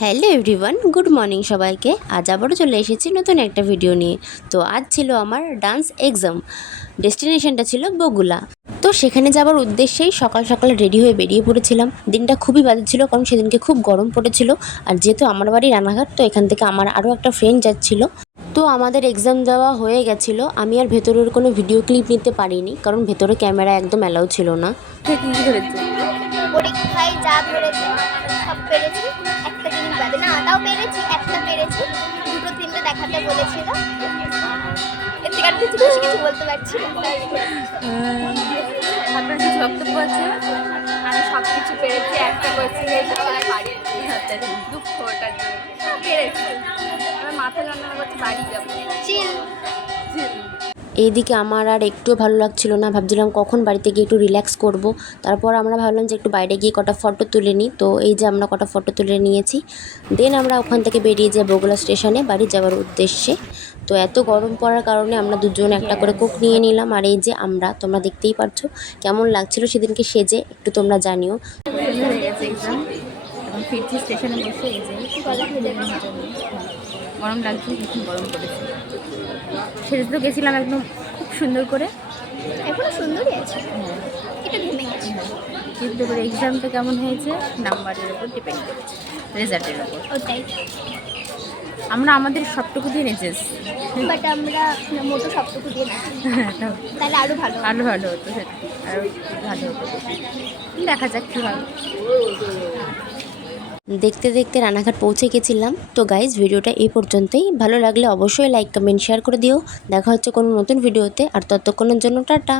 Hello everyone, good morning সবাইকে। আজ আবারও চলে এসেছি নতুন একটা ভিডিও নিয়ে। তো আজ ছিল আমার ডান্স এক্সাম। ডেস্টিনেশনটা ছিল বগুলা। তো সেখানে যাওয়ার উদ্দেশ্যেই সকাল সকাল রেডি হয়ে বেরিয়ে পড়েছিলাম। দিনটা খুবই বাজে ছিল, কারণ সেদিনকে খুব গরম পড়েছিল। আর যেহেতু আমার বাড়ি রানাঘাট, তো এখান থেকে আমার আরও একটা ফ্রেন্ড যাচ্ছিল। তো আমাদের এক্সাম দেওয়া হয়ে গেছিলো। আমি আর ভেতরের কোনো ভিডিও ক্লিপ নিতে পারিনি, কারণ ভেতরে ক্যামেরা একদম অ্যালাউ ছিল না। পরীক্ষায় যা ধরেছে সব পেরেছি, একটা জিনিস বাদে না, তাও পেরেছি, একটা পেরেছি, দুটো তিনটে দেখাতে বলেছিল। এর থেকে আর কিছু বেশি কিছু বলতে পারছি না। আপনার কিছু বক্তব্য আছে? আমি সব কিছু পেরেছি, একটা কোয়েশ্চেন আর বাড়ি দুঃখ ওটার জন্য পেরেছি। আমার মাথা যন্ত্রণা করছে, বাড়ি যাবো। চিল। এইদিকে আমার আর একটুও ভালো লাগছিল না, ভাবছিলাম কখন বাড়িতে গিয়ে একটু রিল্যাক্স করব। তারপর আমরা ভাবলাম যে একটু বাইরে গিয়ে কটা ফটো তুলে নিই। তো এই যে আমরা কটা ফটো তুলে নিয়েছি। দেন আমরা ওখান থেকে বেরিয়ে যাই বগুলা স্টেশনে বাড়ি যাওয়ার উদ্দেশ্যে। তো এত গরম পড়ার কারণে আমরা দুজন একটা করে কোক নিয়ে নিলাম। আর এই যে তোমরা দেখতেই পারছো কেমন লাগছিল সেদিনকে সেজে, একটু তোমরা জানিও। হয়ে গেছে এক্সাম, এখন ফিরছি স্টেশনে বসে। এই যে গরম লাগছে, ভীষণ গরম পড়েছে। সেজে তো গেছিলাম একদম খুব সুন্দর করে, এখনো সুন্দরই আছে, এটা ঘেমে গেছে। কিন্তু এবার এক্সামটা কেমন হয়েছে নাম্বারের উপর ডিপেন্ড করছে, রেজাল্টের উপর। ওটাই, আমরা আমাদের সবটুকু দিয়ে নেচেছি, বাট আমরা মোটো সবটুকু দিয়ে না, তাহলে আরো ভালো। আরও ভালো হতো, সত্যি আরও ভালো হতো। দেখা যাক কী হয়। দেখতে দেখতে রানাঘাট পৌঁছে গেছিলাম। তো গাইজ, ভিডিওটা এই পর্যন্তই। ভালো লাগলে অবশ্যই লাইক, কমেন্ট, শেয়ার করে দিও। দেখা হচ্ছে কোনো নতুন ভিডিওতে। আর ততক্ষণের জন্য টাটা।